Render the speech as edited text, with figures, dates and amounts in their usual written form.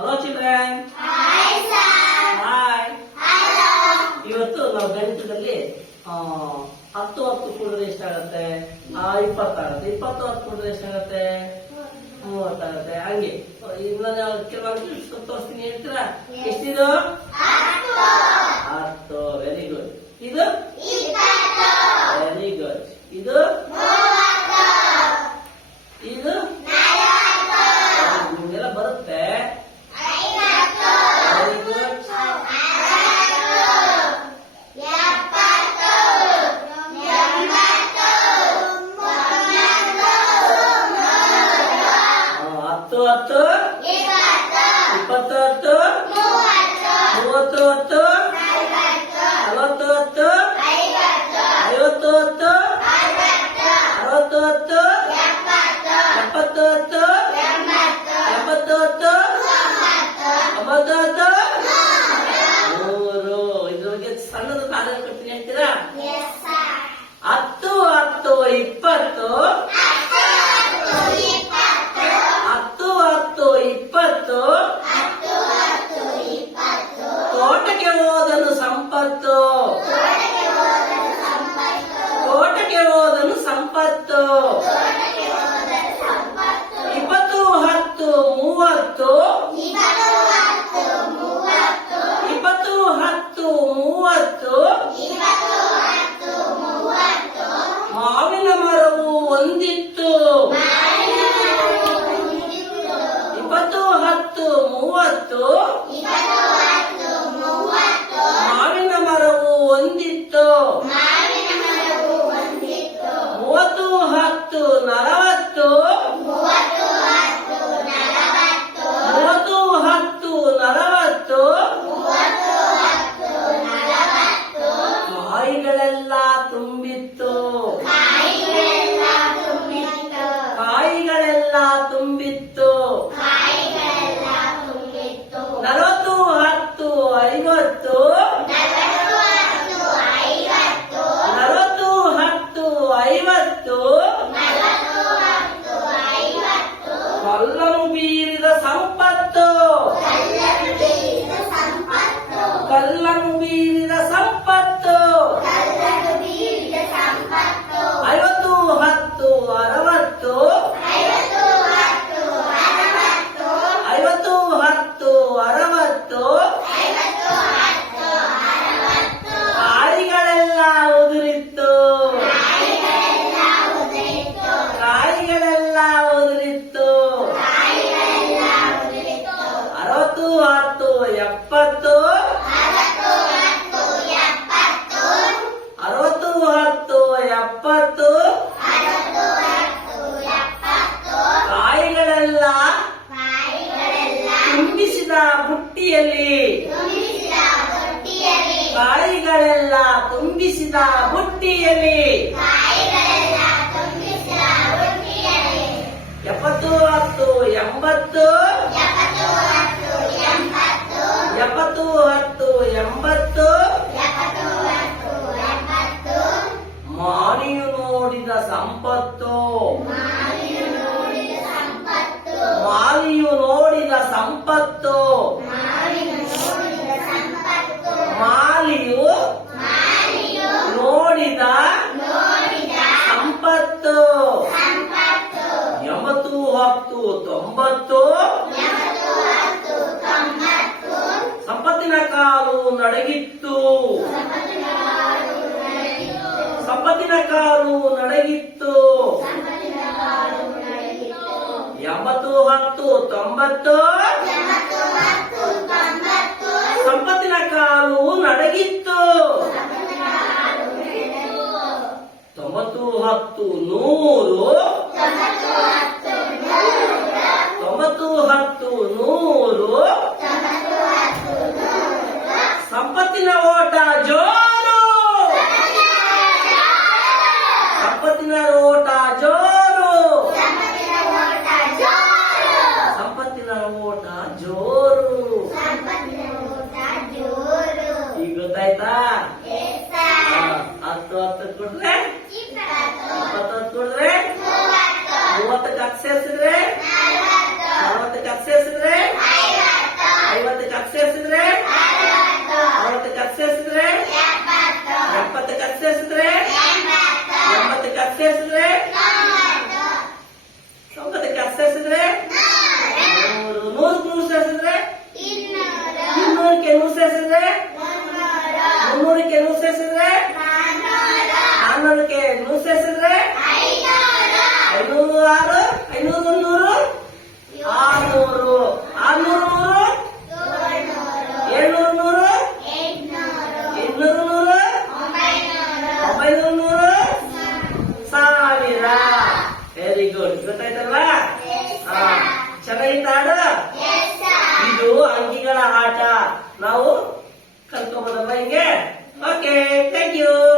Hello children. Hi. ಇವತ್ತು ನಾವು ಗಣಿತದಲ್ಲಿ 10 10 ಕೂಡಿದ್ರೆ ಎಷ್ಟಾಗತ್ತೆ? 20 ಆಗುತ್ತೆ. 20 10 ಕೂಡಿದ್ರೆ ಎಷ್ಟಾಗತ್ತೆ? 30 ಆಗುತ್ತೆ. ಹಂಗೆ ನಾನು ಕೆಲವು ತೋರಿಸ್ತೀನಿ, ಹೇಳ್ತೀರಾ? ಎಷ್ಟಿದು? 10. Very good. ಇದು ವೆರಿ ಗುಡ್. ಇದು ಇದು ನಿಮ್ಗೆಲ್ಲ ಬರುತ್ತೆ. Very good. 10 10 20 10 30 10 40 10 50 10 60 10 70 10 80 10 90 10 100. ಇದ್ರ ಬಗ್ಗೆ ಸಣ್ಣದು ಕಾಲ ಕೊಡ್ತೀನಿ, ಹೇಳ್ತೀರಾ? 10 10 20 ತೋಟಕ್ಕೆ ಹೋದನು ಸಂಪತ್ತು. ತೋಟಕ್ಕೆ ಹೋದನು ಸಂಪತ್ತು. 20 10 30 20 10 30 ಮಾವಿನ ಮರವು ಒಂದಿತ್ತು. 20 10 30 ಮಾವಿನ ಮರವು ಒಂದಿತ್ತು. 30 10 40 30 10 40 ಕಾಯಿಗಳೆಲ್ಲ ತುಂಬಿತ್ತು. ಕಾಯಿಗಳೆಲ್ಲ ತುಂಬಿತ್ತು. 40 10 50 40 10 50 ಕಲ್ಲನು ಬೀರಿದ ಸಂಪತ್ತು. ಕಲ್ಲನು ಬೀರಿದ ಸಂಪತ್ತು. 50 10 60 50 10 60 ಕಾಯಿಗಳೆಲ್ಲ ಉದುರಿತ್ತು. ಕಾಯಿಗಳೆಲ್ಲ ಉದುರಿತ್ತು. 60 10 70 60 10 70 ಕಾಯಿಗಳೆಲ್ಲ ತುಂಬಿಸಿದ ಬುಟ್ಟಿಯಲ್ಲಿ. ಕಾಯಿಗಳೆಲ್ಲ ತುಂಬಿಸಿದ ಬುಟ್ಟಿಯಲ್ಲಿ. 70 10 80 70 10 80 ಮಾನಿಯು ನೋಡಿದ ಸಂಪತ್ತು. ಮಾಲಿಯು ನೋಡಿದ ಸಂಪತ್ತು. ಮಾಲಿಯು ನೋಡಿದ ಸಂಪತ್ತು. 80 10 90 ಸಂಪತ್ತಿನ ಕಾಲು ನಡಗಿತ್ತು. ಸಂಪತ್ತಿನ ಕಾಲು ನಡಗಿತ್ತು. 80 10 90 ಸಂಪತ್ತಿನ ಕಾಲು ನಡಗಿತ್ತು. 90 10 100 90 10 100 ಸಂಪತ್ತಿನ ಓಟ ಜೋರು. ಸಂಪತ್ತಿನ ಓಟ ಜೋರು. ಸಂಪತ್ತಿನ ಓಟ ಜೋರು. ಈಗ ಗೊತ್ತಾಯ್ತಾ? 10 10 ಕೊಡ್ರೆ 20 ಕೊಡ್ರೆ 30 ಸೇರಿಸಿದ್ರೆ 40 ಸೇರಿಸಿದ್ರೆ ಹಿಂಗೆ. Okay, thank you.